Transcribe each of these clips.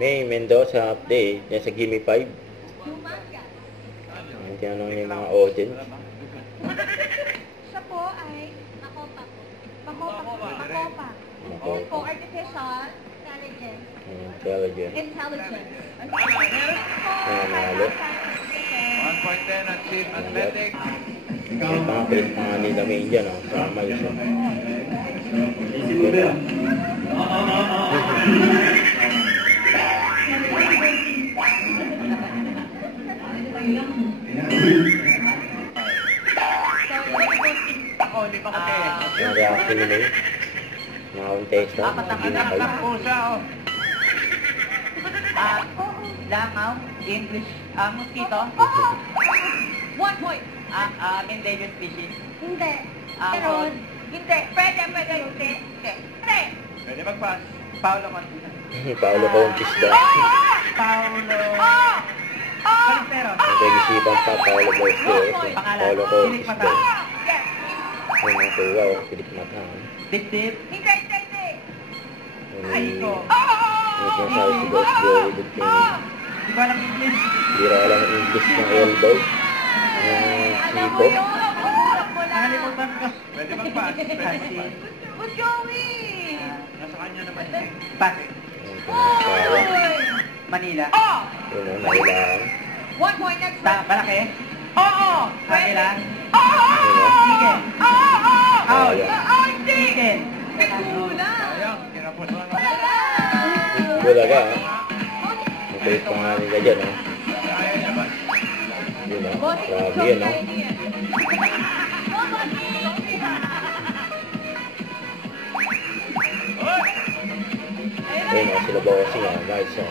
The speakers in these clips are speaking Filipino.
May Mendoza update. Yan sa Gimme 5. Ayan, tinanong yung mga audience. Siya po ay Makopa. Makopa. Po, artificial Intelligent. intelligence. Nanalo. 1.10 at Team Athletic. Yung mga pilit mga nila main dyan, oh. Sama yun siya. Ako, hindi pa kasi. Yung reaction ni May. Mga contestant. Gimme 5. Pusa, oh. Langaw, English, mosquito, 1 point. endangered species. Hindi. Ah, Meron. Hindi. Pwede. Hindi. Pwede mag-pass. Paulo Contista. Paolo Contis daw. Paulo. Pero, Ang pag-isipan pa, Paolo Bosco. Paolo Contis daw. Yes. Yung mga tuwa, oh. Pilit mata. Dip-dip, Hindi. Aiko. Yung sinasabi si Boss Joey Dugting. Hindi ko alam English. Hindi rin alam ang English ng elbow. Yung Alam mo tipo. yun. Uurap mo lang. Nakalimutan ko. Pwede mag-pass. Pwede mag-pass. Boss Joey. Nasa kanya naman yun. Pass. Yung pinasawa. Manila. Yun o, nailangan. 1 point next. Malaki. Manila. Yun o. Chicken. Kaya. Chicken. Bigula. Sayang, kinapos mo naman. Bulaga, ha? Ang pilit pa nga nila dyan, ha? Kaya naman. Yun o. Grabe yun, ha? Ayun o, sila bossing, ha? Nice, ha?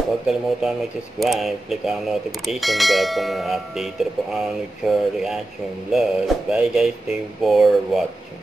Huwag kalimutan mag-subscribe, click ang notification bell kung mga update po ang future reaction vlog. Bye guys, thank you for watching.